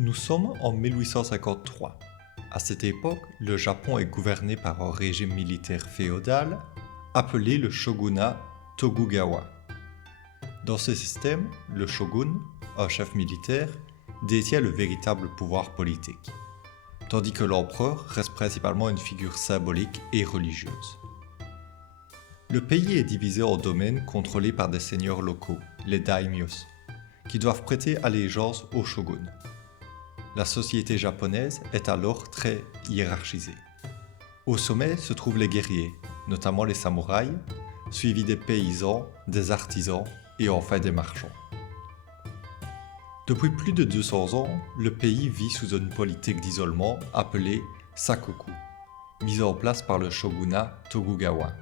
Nous sommes en 1853. À cette époque, le Japon est gouverné par un régime militaire féodal appelé le shogunat Tokugawa. Dans ce système, le shogun, un chef militaire, détient le véritable pouvoir politique, tandis que l'empereur reste principalement une figure symbolique et religieuse. Le pays est divisé en domaines contrôlés par des seigneurs locaux, les daimyos, qui doivent prêter allégeance au shogun. La société japonaise est alors très hiérarchisée. Au sommet se trouvent les guerriers, notamment les samouraïs, suivis des paysans, des artisans et enfin des marchands. Depuis plus de 200 ans, le pays vit sous une politique d'isolement appelée Sakoku, mise en place par le shogunat Tokugawa.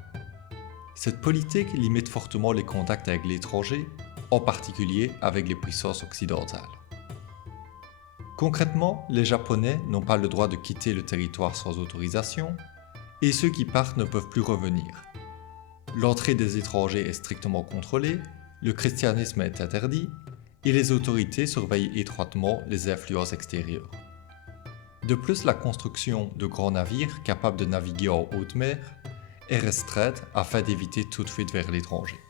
Cette politique limite fortement les contacts avec l'étranger, en particulier avec les puissances occidentales. Concrètement, les Japonais n'ont pas le droit de quitter le territoire sans autorisation, et ceux qui partent ne peuvent plus revenir. L'entrée des étrangers est strictement contrôlée, le christianisme est interdit, et les autorités surveillent étroitement les influences extérieures. De plus, la construction de grands navires capables de naviguer en haute mer est restreinte afin d'éviter toute fuite vers l'étranger.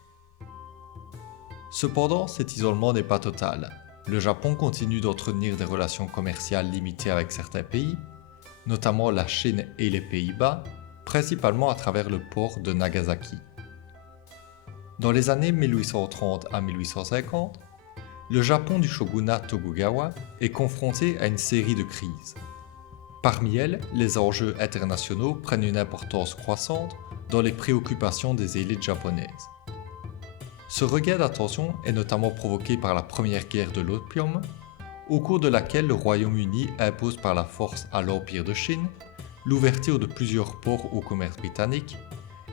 Cependant, cet isolement n'est pas total. Le Japon continue d'entretenir des relations commerciales limitées avec certains pays, notamment la Chine et les Pays-Bas, principalement à travers le port de Nagasaki. Dans les années 1830 à 1850, le Japon du shogunat Tokugawa est confronté à une série de crises. Parmi elles, les enjeux internationaux prennent une importance croissante dans les préoccupations des élites japonaises. Ce regain d'attention est notamment provoqué par la première guerre de l'opium, au cours de laquelle le Royaume-Uni impose par la force à l'Empire de Chine l'ouverture de plusieurs ports au commerce britannique,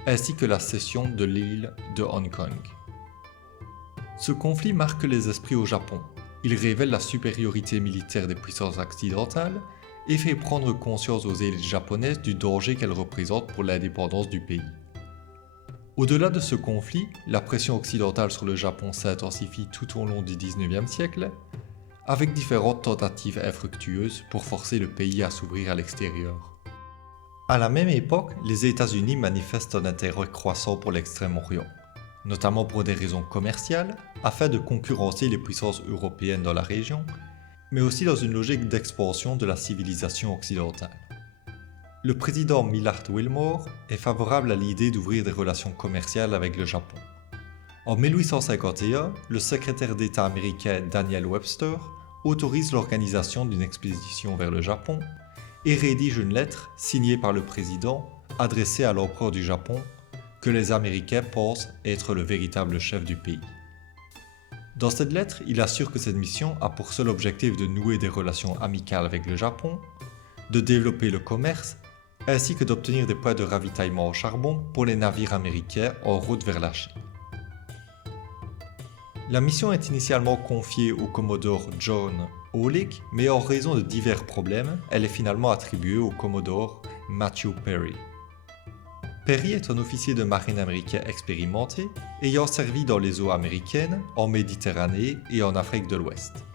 ainsi que la cession de l'île de Hong Kong. Ce conflit marque les esprits au Japon. Il révèle la supériorité militaire des puissances occidentales et fait prendre conscience aux élites japonaises du danger qu'elles représentent pour l'indépendance du pays. Au-delà de ce conflit, la pression occidentale sur le Japon s'intensifie tout au long du XIXe siècle, avec différentes tentatives infructueuses pour forcer le pays à s'ouvrir à l'extérieur. À la même époque, les États-Unis manifestent un intérêt croissant pour l'Extrême-Orient, notamment pour des raisons commerciales, afin de concurrencer les puissances européennes dans la région, mais aussi dans une logique d'expansion de la civilisation occidentale. Le président Millard Fillmore est favorable à l'idée d'ouvrir des relations commerciales avec le Japon. En 1851, le secrétaire d'État américain Daniel Webster autorise l'organisation d'une expédition vers le Japon et rédige une lettre signée par le président adressée à l'empereur du Japon que les Américains pensent être le véritable chef du pays. Dans cette lettre, il assure que cette mission a pour seul objectif de nouer des relations amicales avec le Japon, de développer le commerce, ainsi que d'obtenir des points de ravitaillement en charbon pour les navires américains en route vers la Chine. La mission est initialement confiée au commodore John Olick, mais en raison de divers problèmes, elle est finalement attribuée au commodore Matthew Perry. Perry est un officier de marine américain expérimenté, ayant servi dans les eaux américaines, en Méditerranée et en Afrique de l'Ouest.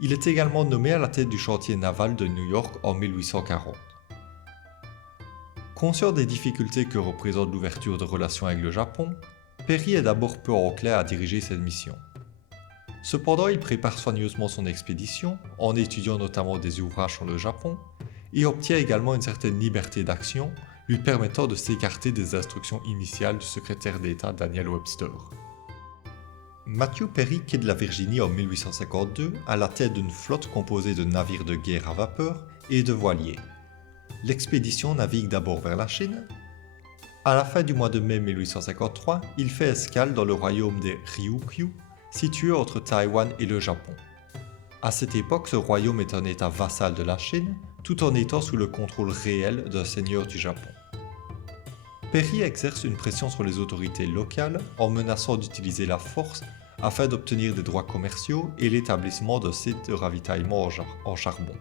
Il est également nommé à la tête du chantier naval de New York en 1840. Conscient des difficultés que représente l'ouverture de relations avec le Japon, Perry est d'abord peu enclin à diriger cette mission. Cependant, il prépare soigneusement son expédition, en étudiant notamment des ouvrages sur le Japon, et obtient également une certaine liberté d'action, lui permettant de s'écarter des instructions initiales du secrétaire d'État Daniel Webster. Matthew Perry quitte la Virginie en 1852 à la tête d'une flotte composée de navires de guerre à vapeur et de voiliers. L'expédition navigue d'abord vers la Chine. À la fin du mois de mai 1853, il fait escale dans le royaume des Ryukyu, situé entre Taïwan et le Japon. À cette époque, ce royaume est un état vassal de la Chine, tout en étant sous le contrôle réel d'un seigneur du Japon. Perry exerce une pression sur les autorités locales en menaçant d'utiliser la force afin d'obtenir des droits commerciaux et l'établissement d'un site de ravitaillement en charbon.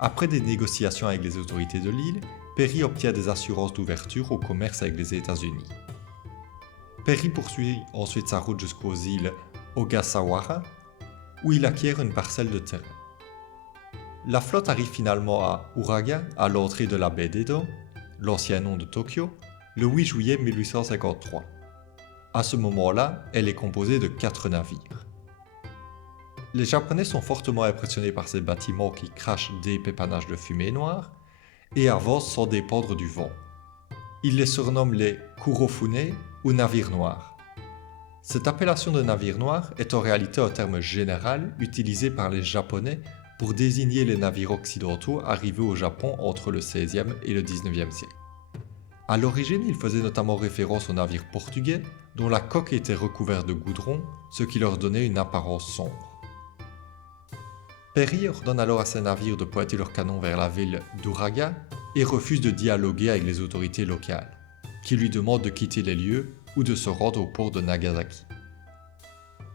Après des négociations avec les autorités de l'île, Perry obtient des assurances d'ouverture au commerce avec les États-Unis. Perry poursuit ensuite sa route jusqu'aux îles Ogasawara, où il acquiert une parcelle de terrain. La flotte arrive finalement à Uraga, à l'entrée de la baie d'Edo, l'ancien nom de Tokyo, le 8 juillet 1853. À ce moment-là, elle est composée de 4 navires. Les Japonais sont fortement impressionnés par ces bâtiments qui crachent d'épais panaches de fumée noire et avancent sans dépendre du vent. Ils les surnomment les Kurofune ou navires noirs. Cette appellation de navire noir est en réalité un terme général utilisé par les Japonais pour désigner les navires occidentaux arrivés au Japon entre le XVIe et le XIXe siècle. À l'origine, il faisait notamment référence aux navires portugais dont la coque était recouverte de goudron, ce qui leur donnait une apparence sombre. Perry ordonne alors à ses navires de pointer leurs canons vers la ville d'Uraga et refuse de dialoguer avec les autorités locales, qui lui demandent de quitter les lieux ou de se rendre au port de Nagasaki.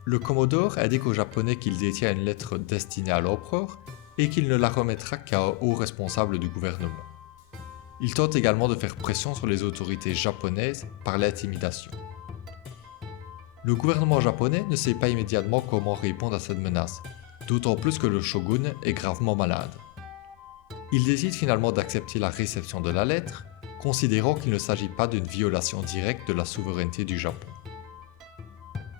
Le Commodore indique aux Japonais qu'il détient une lettre destinée à l'empereur et qu'il ne la remettra qu'à un haut responsable du gouvernement. Il tente également de faire pression sur les autorités japonaises par l'intimidation. Le gouvernement japonais ne sait pas immédiatement comment répondre à cette menace, d'autant plus que le shogun est gravement malade. Il décide finalement d'accepter la réception de la lettre, considérant qu'il ne s'agit pas d'une violation directe de la souveraineté du Japon.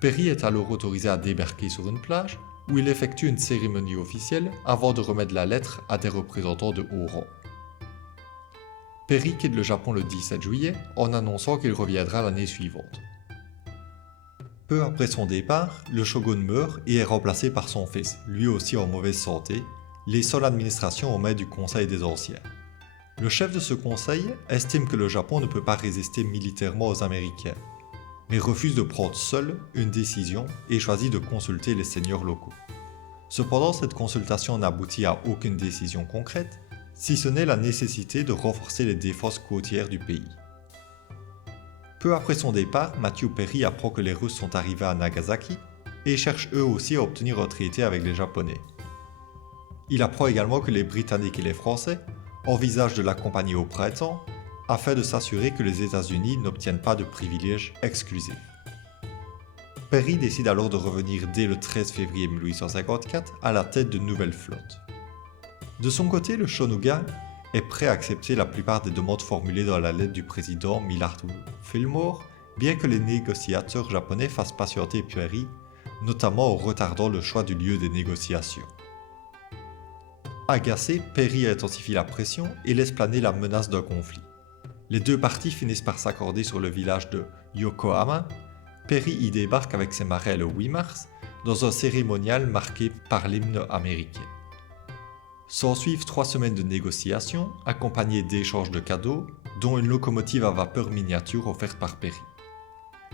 Perry est alors autorisé à débarquer sur une plage où il effectue une cérémonie officielle avant de remettre la lettre à des représentants de haut rang. Perry quitte le Japon le 17 juillet en annonçant qu'il reviendra l'année suivante. Peu après son départ, le shogun meurt et est remplacé par son fils, lui aussi en mauvaise santé, laissant l'administration aux mains du Conseil des Anciens. Le chef de ce conseil estime que le Japon ne peut pas résister militairement aux Américains, mais refuse de prendre seul une décision et choisit de consulter les seigneurs locaux. Cependant, cette consultation n'aboutit à aucune décision concrète, si ce n'est la nécessité de renforcer les défenses côtières du pays. Peu après son départ, Matthew Perry apprend que les Russes sont arrivés à Nagasaki et cherchent eux aussi à obtenir un traité avec les Japonais. Il apprend également que les Britanniques et les Français envisagent de l'accompagner au printemps afin de s'assurer que les États-Unis n'obtiennent pas de privilèges exclusifs. Perry décide alors de revenir dès le 13 février 1854 à la tête d'une nouvelle flotte. De son côté, le shogunat est prêt à accepter la plupart des demandes formulées dans la lettre du président Millard Fillmore, bien que les négociateurs japonais fassent patienter Perry, notamment en retardant le choix du lieu des négociations. Agacé, Perry intensifie la pression et laisse planer la menace d'un conflit. Les deux parties finissent par s'accorder sur le village de Yokohama. Perry y débarque avec ses marins le 8 mars, dans un cérémonial marqué par l'hymne américain. S'ensuivent 3 semaines de négociations, accompagnées d'échanges de cadeaux, dont une locomotive à vapeur miniature offerte par Perry.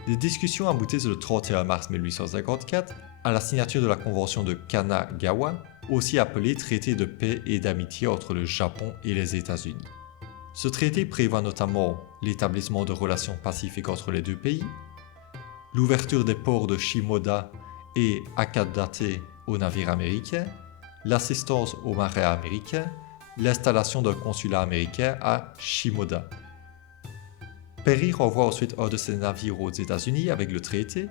Les discussions aboutissent le 31 mars 1854 à la signature de la convention de Kanagawa, aussi appelée traité de paix et d'amitié entre le Japon et les États-Unis. Ce traité prévoit notamment l'établissement de relations pacifiques entre les deux pays, l'ouverture des ports de Shimoda et Akadate aux navires américains, l'assistance aux marins américains, l'installation d'un consulat américain à Shimoda. Perry renvoie ensuite un de ses navires aux États-Unis avec le traité,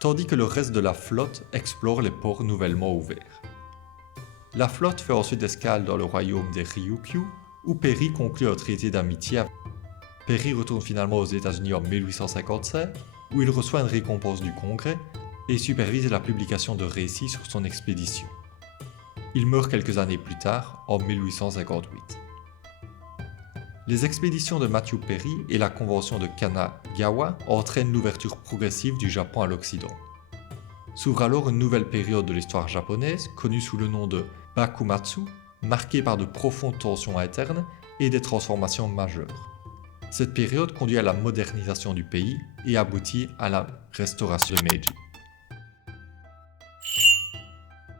tandis que le reste de la flotte explore les ports nouvellement ouverts. La flotte fait ensuite escale dans le royaume des Ryukyu, où Perry conclut un traité d'amitié. Perry retourne finalement aux États-Unis en 1855, où il reçoit une récompense du Congrès et supervise la publication de récits sur son expédition. Il meurt quelques années plus tard, en 1858. Les expéditions de Matthew Perry et la convention de Kanagawa entraînent l'ouverture progressive du Japon à l'Occident. S'ouvre alors une nouvelle période de l'histoire japonaise, connue sous le nom de Bakumatsu, marquée par de profondes tensions internes et des transformations majeures. Cette période conduit à la modernisation du pays et aboutit à la restauration de Meiji.